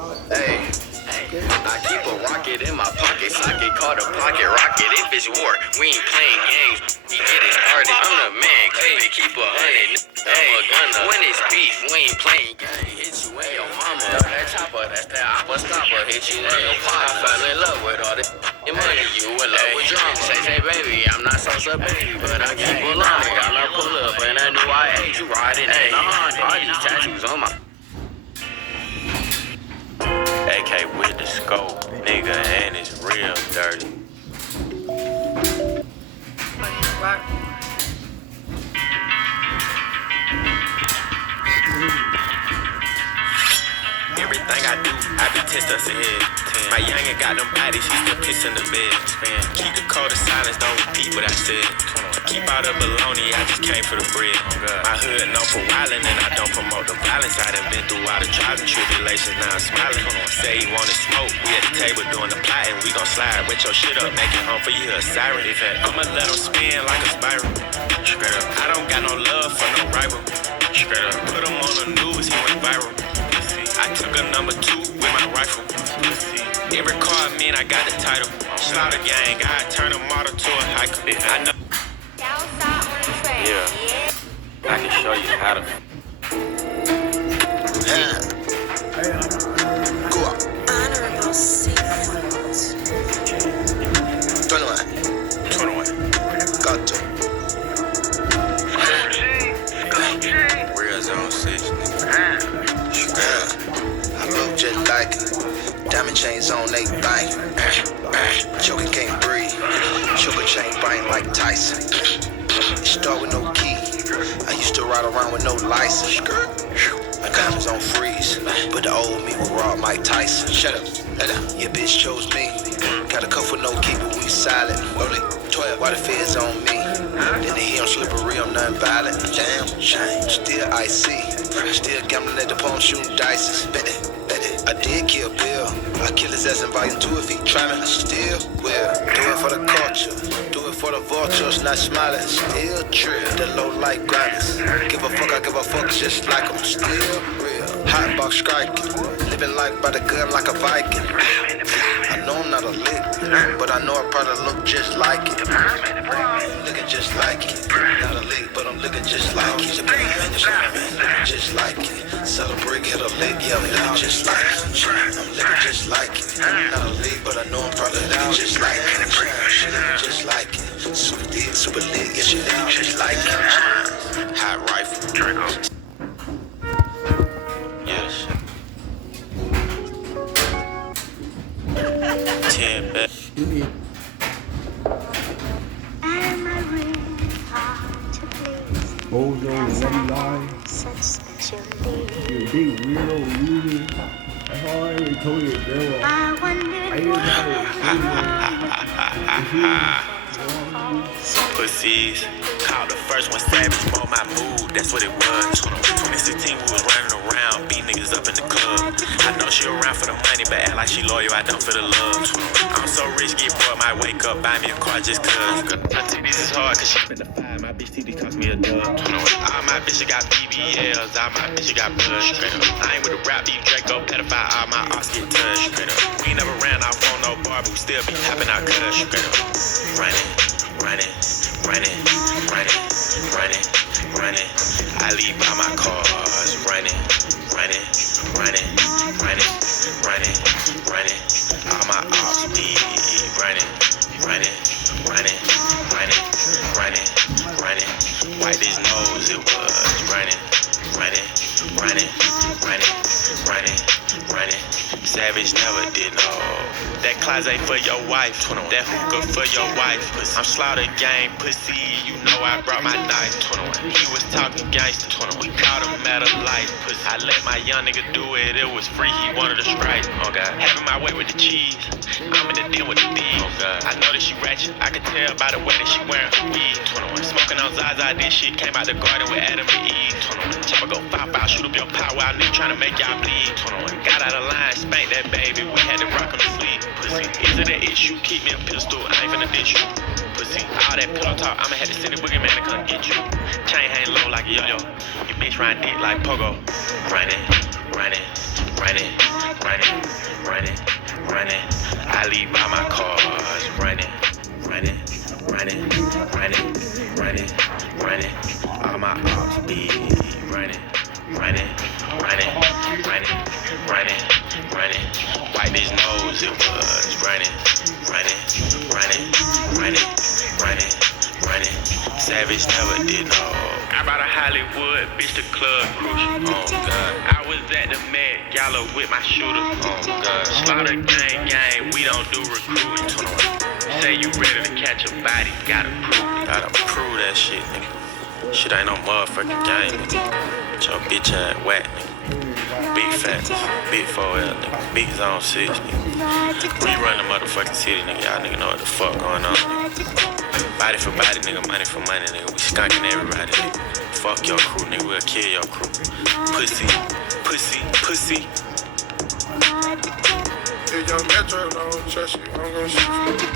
Hey, I keep a rocket in my pocket, socket, call the pocket rocket. If it's war, we ain't playing games. We get it started. I'm the man, keep a hundred. I'm a gunner. When it's beef, we ain't playing games. Hit you and your mama. That chopper, that's that oppa stopper. Hit you and your pop. I fell in love with all this money. You in love with drama. Say, baby, I'm not so baby, but I keep a line. Got her pull up and I knew I ate you riding in the Honda. All these tattoos on my. AK with the scope, nigga, and it's real dirty. Everything I do, I be 10 steps ahead. My youngin' got them bodies, he still piss in the bed. Keep the code of silence, don't repeat what I said. Keep all the baloney, I just came for the bread. My hood known for wildin' and I don't promote the violence. I done been through all the trials and tribulations, now I'm smiling. Say he wanted smoke, we at the table doing the plotting. We gon' slide, wet your shit up, make it home for you a siren. I'ma let him spin like a spiral. Straight up, I don't got no love for no rival. Straight up, put him on the news, he went viral. I took a number 2 with my rifle. Every car I mean, I got the title. Slaughter gang, I turn a model to a hiker. I know. Yeah, I can show you how to. Go up. Honorable sequence. 21. Got to. Real zone 6, nigga. I look just like it. Diamond chains on, they bang. Joker can't breathe. Choker chain biting like Tyson. Start with no key. I used to ride around with no license. My diamonds on freeze, but the old me will rob Mike Tyson. Shut up. Your bitch chose me. Got a cuff with no key, but we silent. Only 12, why the feds on me? Then they hear I'm slippery, I'm non-violent. Jam, shame, still icy. Still gambling at the palm, shooting dice. Bet it. I did kill Bill. I kill his ass and invite him to if he try me. I still will. Do it for the culture. Do it for the vultures, not smiling. Still trill. The low light grinders. Give a fuck, I give a fuck just like him. Still real. Hot box striking. Living life by the gun like a Viking. I know I'm not a lick, but I know I probably look just like it. Looking just like it. Not a lick, but I'm looking just like it. Looking just like it. Sell a brick, hit a lick, yeah, I'm looking just like it. I'm looking just like it. Not a lick, but I know I'm probably looking just like it. Just like it. Super lit, yeah, she looking just like it. Hot rifle. Yes. 10 bet. Am I really hard to please? Oh no, one lie. Such that you leave. You're a big weirdo, really. That's all I ever told you, girl. I wonder Pussies. Called the first one savage, on my mood, that's what it was. 2016, we was running around, beat niggas up in the club. I know she around for the money, but act like she loyal, I don't for the love. I'm so rich, get broke, might wake up, buy me a car just cuz. My TVs is hard, cause she spent the 5, my bitch TD cost me a dub. All my bitches got BBLs, all my bitches got blood. I ain't with a rap, beef, Draco, pedophile, all my ops get touched. We never ran off on no bar, but we still be hopping out cuss. Running. I leave by my cars, running. All my ops be running. Wipe his nose, it was running. Savage never did no. That closet for your wife, that hookah for your wife. I'm slaughter gang pussy, you know I brought my knife. He was talking gangster, we caught him at a light. I let my young nigga do it, it was free, he wanted a strike. Oh God, having my way with the cheese, I'm in the deal with the thieves. Oh God, I know that she ratchet, I can tell by the way that she wearing her weed. Smoking on Zaza, this shit came out the garden with Adam and Eve. Chopper go foul, shoot up your power, I nigga tryna make y'all bleed. Got out of line, spank that baby, we had to rock on the sleeve. Pussy, is it an issue? Keep me a pistol, I ain't finna ditch you. Pussy, all that pillow talk, I'ma have to send the boogeyman to come get you. Chain hang low like a yo-yo, you bitch ride dick like pogo. Running. running, running, running, running. I leave all my cars running, running, running, running, running, running. All my ops be running, running, running, running, running, running. Wipe his nose, it was running, running, running, running, running, running. Savage never did no. I brought a Hollywood, bitch, the club crucial. Oh God. I was at the Met Gala with my shooter. Oh God. Slaughter gang, we don't do recruiting. Say you ready to catch a body, gotta prove it. Gotta prove that shit, nigga. Shit ain't no motherfucking game, nigga. Get your bitch ass whack, nigga. Big fat, big 4L, nigga. Big zone 6, nigga. We run the motherfucking city, nigga. Y'all nigga know what the fuck going on, nigga. Body for body, nigga. Money for money, nigga. We skunking everybody, nigga. Fuck your crew, nigga. We'll kill your crew. Pussy, pussy, pussy. If young Metro don't trust you, I'm gonna shoot you.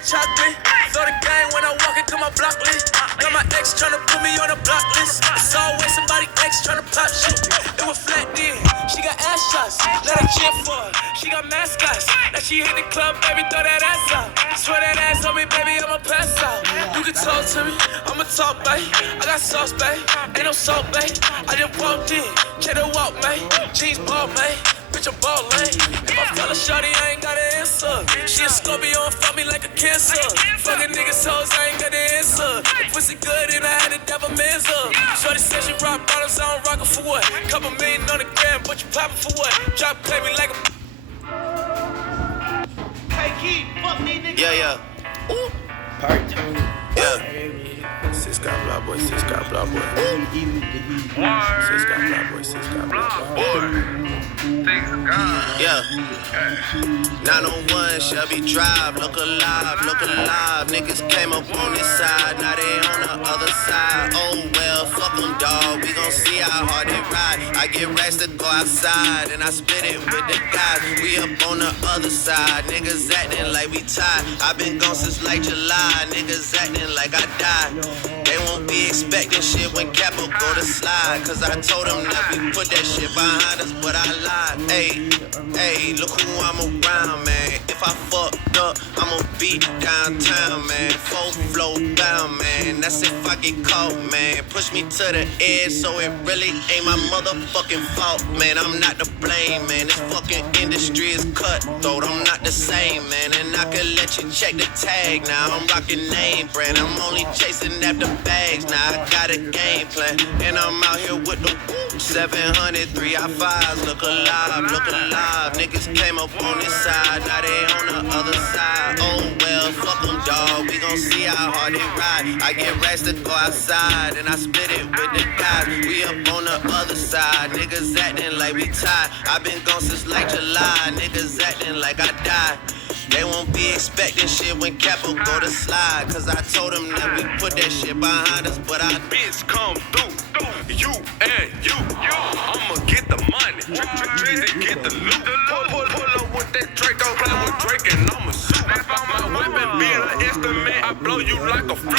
Chocolate. Throw the game when I walk into my block list. Got my ex tryna put me on a block list. It's always somebody ex tryna pop shit. It was flat then. She got ass shots. Let her cheer for her. She got mascots. Now she hit the club, baby, throw that ass out. Swear that ass on me, baby, I'ma pass out. You can talk to me, I'ma talk, babe. I got sauce, babe. Ain't no salt, babe. I just walked in. Check the walk, man. Jeans ball, man. Bitch, I'm ballin'. If I fell a shawty, I ain't got an answer. She a Scorpio and fuck me like a cancer. Fucking niggas hoes, I ain't got the answer. The pussy good and I had to dab a man's up. Shorty said she rock bottles, I don't rock her for what? Couple million on the gram, but you poppin' for what? Drop play me like a. Hey, Keith, fuck these niggas. Yeah. Ooh. Part 2. Yeah. Sis got blah boy, sis got blah boy. Sis got blah boy, sis got blah boy. Yeah. 901 Shelby Drive, look alive, look alive. Niggas came up on this side, now they on the other side. Oh well, fuck them, dawg. We gon' see how hard they ride. I get racks to go outside, and I spit it with the guys. We up on the other side, niggas acting like we tied. I been gone since like July, niggas acting like I died. They won't be expecting shit when Capo go to slide. Cause I told them that we put that shit behind us, but I lied. Hey, look who I'm around, man. If I fucked up, I'ma be downtown, man. Full flow bound, man. That's if I get caught, man. Push me to the edge, so it really ain't my motherfucking fault, man. I'm not to blame, man. This fucking industry is cutthroat. I'm not the same, man. And I can let you check the tag now. I'm rocking name brand. I'm only chasing after bags now. I got a game plan, and I'm out here with the 700, 3 I-5s. Look alive, look alive. Niggas came up on this side, now they on the other side. Oh well, fuck them, dawg. We gon' see how hard they ride. I get racks to go outside, and I split it with the guys. We up on the other side. Niggas acting like we tied. I been gone since like July. Niggas acting like I died. They won't be expecting shit when Capo go to slide. Cause I told them that we put that shit behind us, but I Bitch, come through. You and you. I'ma get the money. Drizzy, get the loot. Pull up with that Draco. Play with Drake and I'ma shoot. My weapon be an instrument. I blow you like a flute.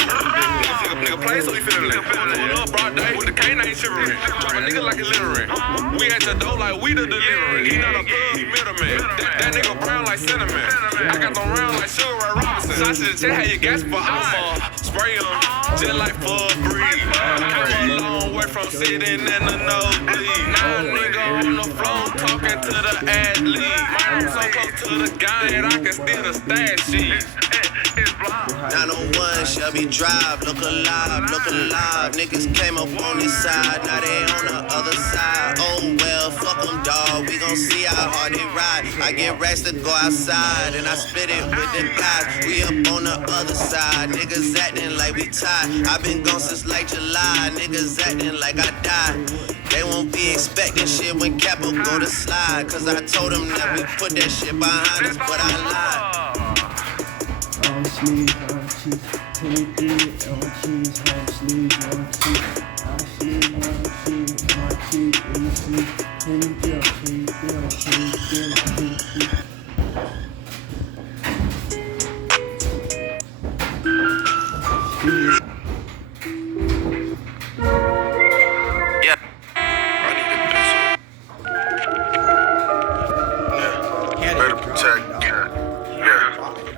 Nigga play so he feelin' lit. Pull up broad day with the canine shivering. Drop a nigga like a littering. We at your door like we the delivery. He not a plug, he middleman. That nigga brown like cinnamon. I got them round like Sugar Ray Robinson. Sausage check how you gas for I'ma spray them just like for a breeze. Came a long way from sitting in the nosebleed. Now a nigga on the floor talking to the athlete. I'm so close to the guy that I can steal the stash sheet. 901 Shelby Drive, look alive, look alive. Niggas came up on this side, now they on the other side. Oh well, fuck them, dawg. We gon' see how hard they ride. I get racks to go outside, and I split it with the guys. We up on the other side. Niggas acting like we tied. I been gone since like July. Niggas acting like I died. They won't be expecting shit when Capo go to slide. Cause I told them that we put that shit behind us, but I lied. sleeve, on cheese, 23 on cheese, on sleeve, on cheese, on sleeve, on cheese, on cheese, in the sleeve, 23 on cheese, on cheese, on cheese. Yeah. I need to do some. Yeah. Better protect. Yeah.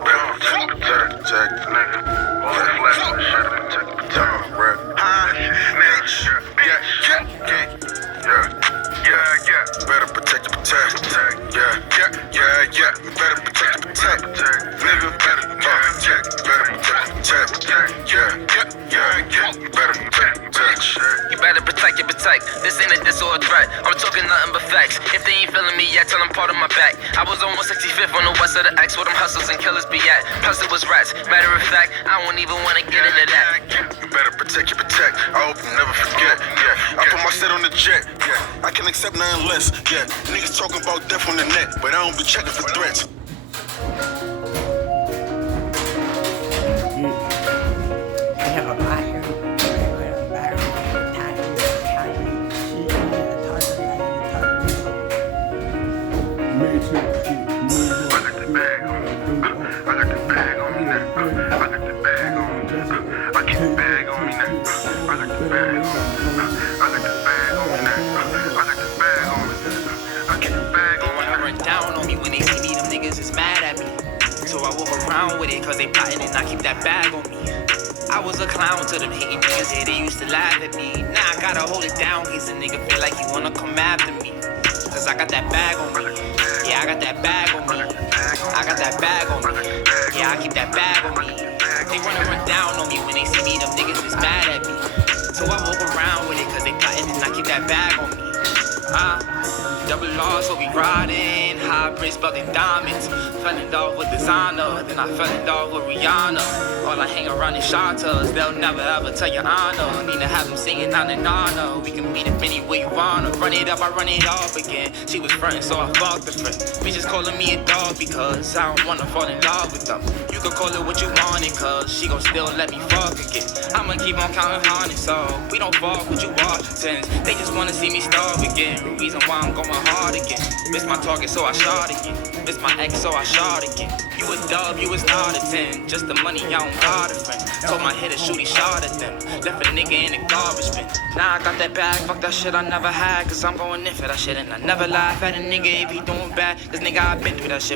Better protect, nigga. Better protect, yeah. Better protect, nigga. Better protect, yeah. Better protect. You better protect your protect. This ain't a diss or a threat. I'm talking nothing but facts. If they ain't feeling me yet, tell them part of my back. I was on 165th on the west of the X where them hustlers and killers be at. Plus it was rats. Matter of fact, I won't even wanna get into that. You better protect your protect. I hope you never forget. Yeah, I put my set on the jet. Yeah, I can accept nothing less. Yeah, niggas talking about death on the net, but I don't be checking for threats. With it, cause they plotting and I keep that bag on me. I was a clown to them hating niggas, yeah, they used to laugh at me. Now I gotta hold it down, cause a nigga feel like he wanna come after me. Cause I got that bag on me. Yeah, I got that bag on me. I got that bag on me. Yeah, I keep that bag on me. They wanna run down on me when they see me, them niggas is mad at me. So I walk around with it, cause they plotting and I keep that bag on me. Double R, so we riding. Hybrids, building diamonds. Fell in love with designer, then I fell in love with Rihanna. All I hang around is shelters, they'll never ever tell your honor. Need to have them singing on and honor. We can meet up any way you wanna. Run it up, I run it off again. She was frontin', so I fucked the friend. Bitches calling me a dog because I don't wanna fall in love with them. You can call it what you want it, cause she gon' still let me fuck again. I'ma keep on counting honey, so we don't fuck with you Washingtons. They just wanna see me starve again. Reason why I'm going hard again. Miss my target, so I shot again. Miss my ex, so I shot again. You a dub, you was not a 10. Just the money, I don't got a friend. Told my hitter, shoot, he shot at them. Left a nigga in the garbage bin. Now I got that bag, fuck that shit I never had. Cause I'm going in for that shit and I never laugh at a nigga if he doing bad. Cause nigga, I been through that shit.